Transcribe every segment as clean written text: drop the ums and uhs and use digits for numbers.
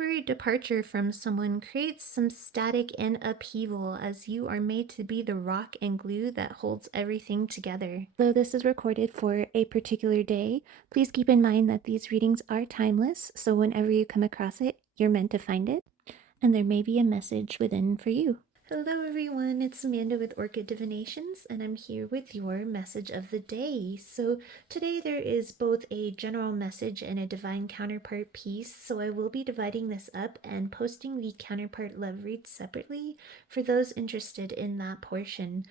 temporary departure from someone creates some static and upheaval as you are made to be the rock and glue that holds everything together. Though this is recorded for a particular day, please keep in mind that these readings are timeless, so whenever you come across it, you're meant to find it, and there may be a message within for you. Hello everyone, it's Amanda with Orchid Divinations, and I'm here with your message of the day. So today there is both a general message and a divine counterpart piece, so I will be dividing this up and posting the counterpart love read separately for those interested in that portion.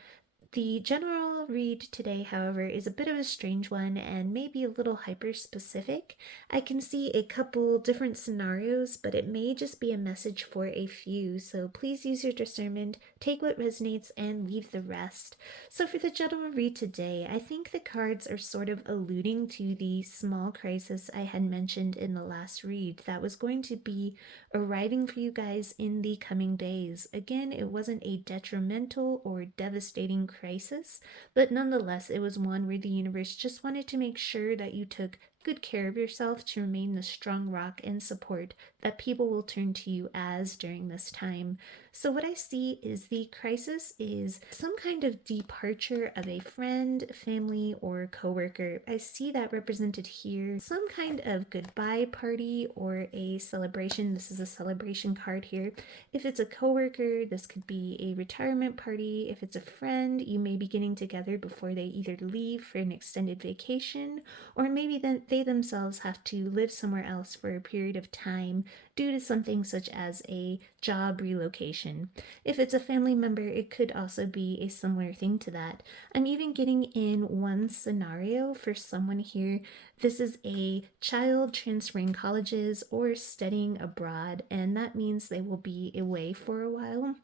The general read today, however, is a bit of a strange one and maybe a little hyper-specific. I can see a couple different scenarios, but it may just be a message for a few, so please use your discernment, take what resonates, and leave the rest. So for the general read today, I think the cards are sort of alluding to the small crisis I had mentioned in the last read that was going to be arriving for you guys in the coming days. Again, it wasn't a detrimental or devastating crisis, but nonetheless, it was one where the universe just wanted to make sure that you took good care of yourself to remain the strong rock and support that people will turn to you as during this time. So what I see is the crisis is some kind of departure of a friend, family, or coworker. I see that represented here. Some kind of goodbye party or a celebration. This is a celebration card here. If it's a coworker, this could be a retirement party. If it's a friend, you may be getting together before they either leave for an extended vacation, or maybe then they themselves have to live somewhere else for a period of time due to something such as a job relocation. If it's a family member, it could also be a similar thing to that. I'm even getting in one scenario for someone here. This is a child transferring colleges or studying abroad, and that means they will be away for a while.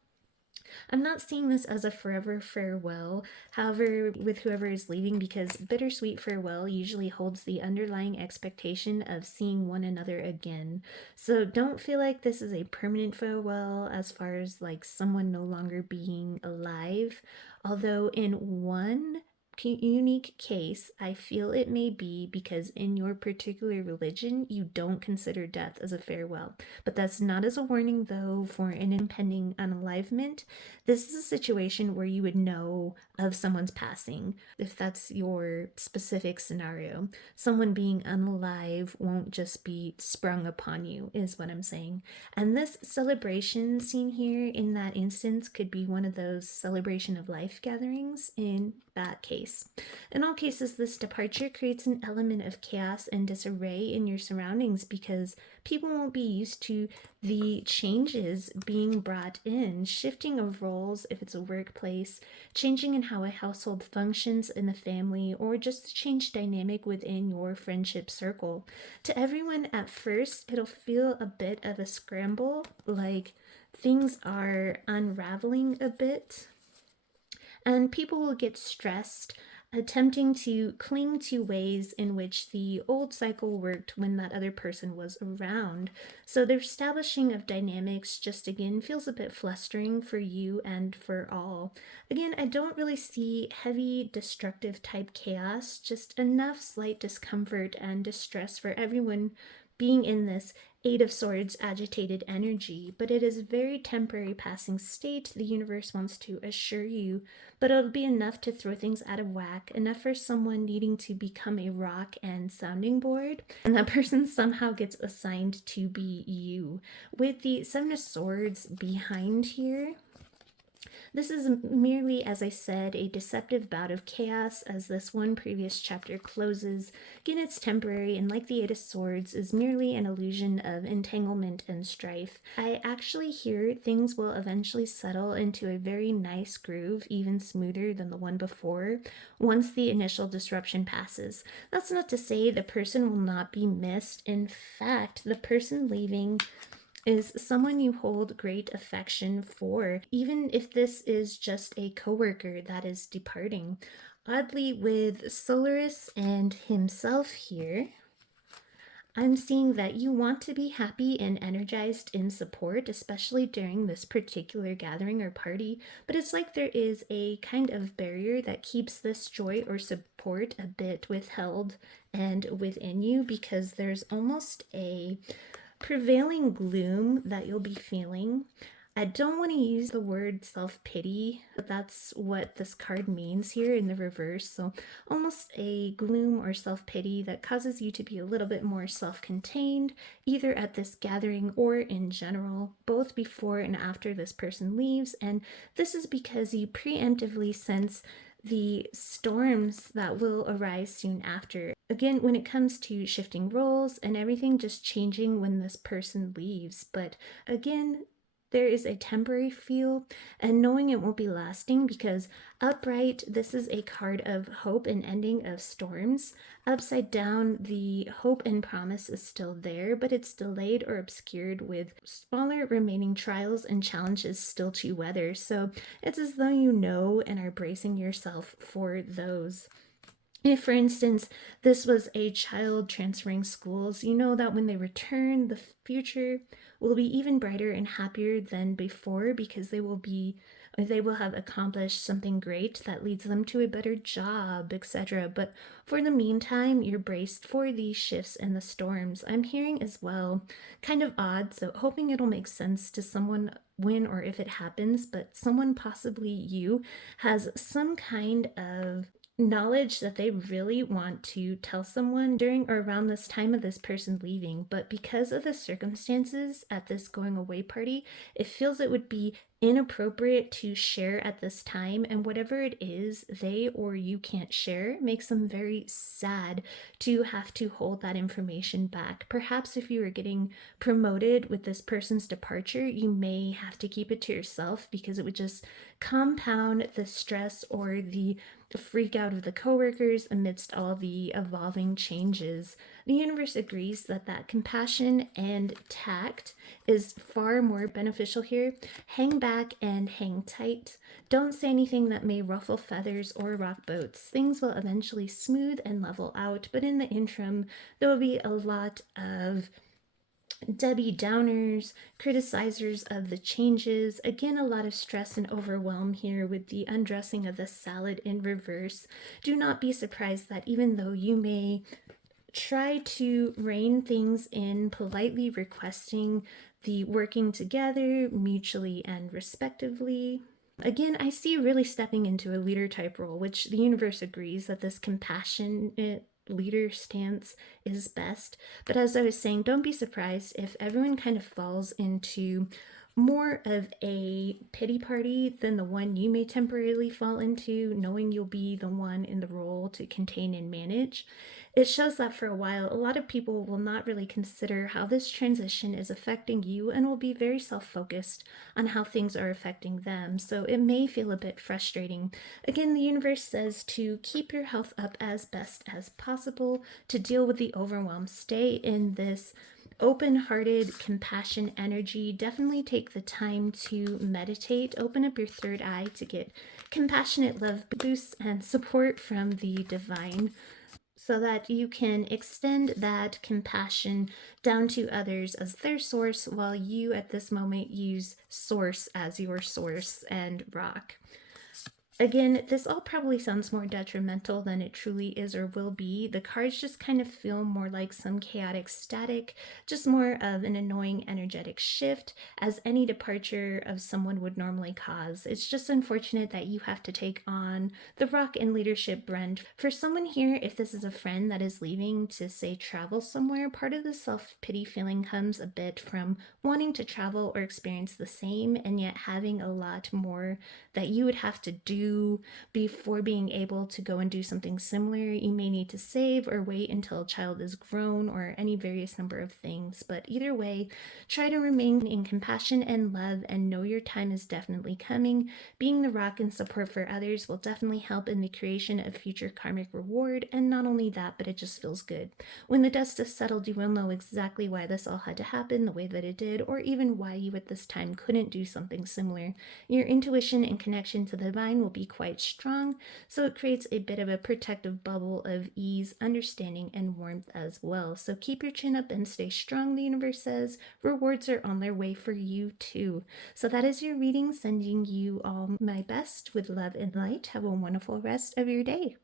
I'm not seeing this as a forever farewell, however, with whoever is leaving, because bittersweet farewell usually holds the underlying expectation of seeing one another again. So don't feel like this is a permanent farewell as far as like someone no longer being alive. Although in one unique case, I feel it may be because in your particular religion, you don't consider death as a farewell. But that's not as a warning, though, for an impending unalivement. This is a situation where you would know of someone's passing, if that's your specific scenario. Someone being unalive won't just be sprung upon you, is what I'm saying. And this celebration scene here in that instance could be one of those celebration of life gatherings in that case. In all cases, this departure creates an element of chaos and disarray in your surroundings because people won't be used to the changes being brought in, shifting of roles if it's a workplace, changing in how a household functions in the family, or just the change dynamic within your friendship circle. To everyone at first, it'll feel a bit of a scramble, like things are unraveling a bit, and people will get stressed attempting to cling to ways in which the old cycle worked when that other person was around. So the establishing of dynamics just again feels a bit flustering for you and for all. Again, I don't really see heavy destructive type chaos, just enough slight discomfort and distress for everyone being in this Eight of Swords agitated energy, but it is a very temporary passing state the universe wants to assure you, but it'll be enough to throw things out of whack, enough for someone needing to become a rock and sounding board, and that person somehow gets assigned to be you. With the Seven of Swords behind here, this is merely, as I said, a deceptive bout of chaos as this one previous chapter closes. Again, it's temporary, and like the Eight of Swords, is merely an illusion of entanglement and strife. I actually hear things will eventually settle into a very nice groove, even smoother than the one before, once the initial disruption passes. That's not to say the person will not be missed. In fact, the person leaving is someone you hold great affection for, even if this is just a coworker that is departing. Oddly, with Solaris and himself here, I'm seeing that you want to be happy and energized in support, especially during this particular gathering or party, but it's like there is a kind of barrier that keeps this joy or support a bit withheld and within you, because there's almost a prevailing gloom that you'll be feeling. I don't want to use the word self pity, but that's what this card means here in the reverse. So, almost a gloom or self pity that causes you to be a little bit more self contained, either at this gathering or in general, both before and after this person leaves. And this is because you preemptively sense the storms that will arise soon after. Again, when it comes to shifting roles and everything just changing when this person leaves. But again, there is a temporary feel and knowing it won't be lasting because upright, this is a card of hope and ending of storms. Upside down, the hope and promise is still there, but it's delayed or obscured with smaller remaining trials and challenges still to weather. So it's as though you know and are bracing yourself for those. If, for instance, this was a child transferring schools, you know that when they return, the future will be even brighter and happier than before because they will have accomplished something great that leads them to a better job, etc. But for the meantime, you're braced for these shifts and the storms. I'm hearing as well, kind of odd, so hoping it'll make sense to someone when or if it happens, but someone, possibly you, has some kind of knowledge that they really want to tell someone during or around this time of this person leaving, but because of the circumstances at this going away party, it feels it would be inappropriate to share at this time, and whatever it is they or you can't share makes them very sad to have to hold that information back. Perhaps if you were getting promoted with this person's departure, you may have to keep it to yourself because it would just compound the stress or the freak out of the coworkers amidst all the evolving changes. The universe agrees that compassion and tact is far more beneficial here. Hang back and hang tight. Don't say anything that may ruffle feathers or rock boats. Things will eventually smooth and level out, but in the interim, there will be a lot of Debbie Downers, criticizers of the changes. Again, a lot of stress and overwhelm here with the undressing of the salad in reverse. Do not be surprised that even though you may try to rein things in, politely requesting the working together mutually and respectively. Again, I see really stepping into a leader type role, which the universe agrees that this compassionate leader stance is best. But as I was saying, don't be surprised if everyone kind of falls into more of a pity party than the one you may temporarily fall into, knowing you'll be the one in the role to contain and manage. It shows that for a while, a lot of people will not really consider how this transition is affecting you and will be very self focused on how things are affecting them. So it may feel a bit frustrating. Again, the universe says to keep your health up as best as possible, to deal with the overwhelm. Stay in this open hearted compassion energy. Definitely take the time to meditate. Open up your third eye to get compassionate love boosts and support from the divine, so that you can extend that compassion down to others as their source, while you at this moment use source as your source and rock. Again, this all probably sounds more detrimental than it truly is or will be. The cards just kind of feel more like some chaotic static, just more of an annoying energetic shift, as any departure of someone would normally cause. It's just unfortunate that you have to take on the rock and leadership blend. For someone here, if this is a friend that is leaving to, say, travel somewhere, part of the self-pity feeling comes a bit from wanting to travel or experience the same, and yet having a lot more that you would have to do before being able to go and do something similar. You may need to save or wait until a child is grown, or any various number of things. But either way, try to remain in compassion and love and know your time is definitely coming. Being the rock and support for others will definitely help in the creation of future karmic reward. And not only that, but it just feels good. When the dust is settled, you will know exactly why this all had to happen the way that it did, or even why you at this time couldn't do something similar. Your intuition and connection to the divine will be quite strong, so it creates a bit of a protective bubble of ease, understanding, and warmth as well. So keep your chin up and stay strong, the universe says. Rewards are on their way for you too. So that is your reading, sending you all my best with love and light. Have a wonderful rest of your day.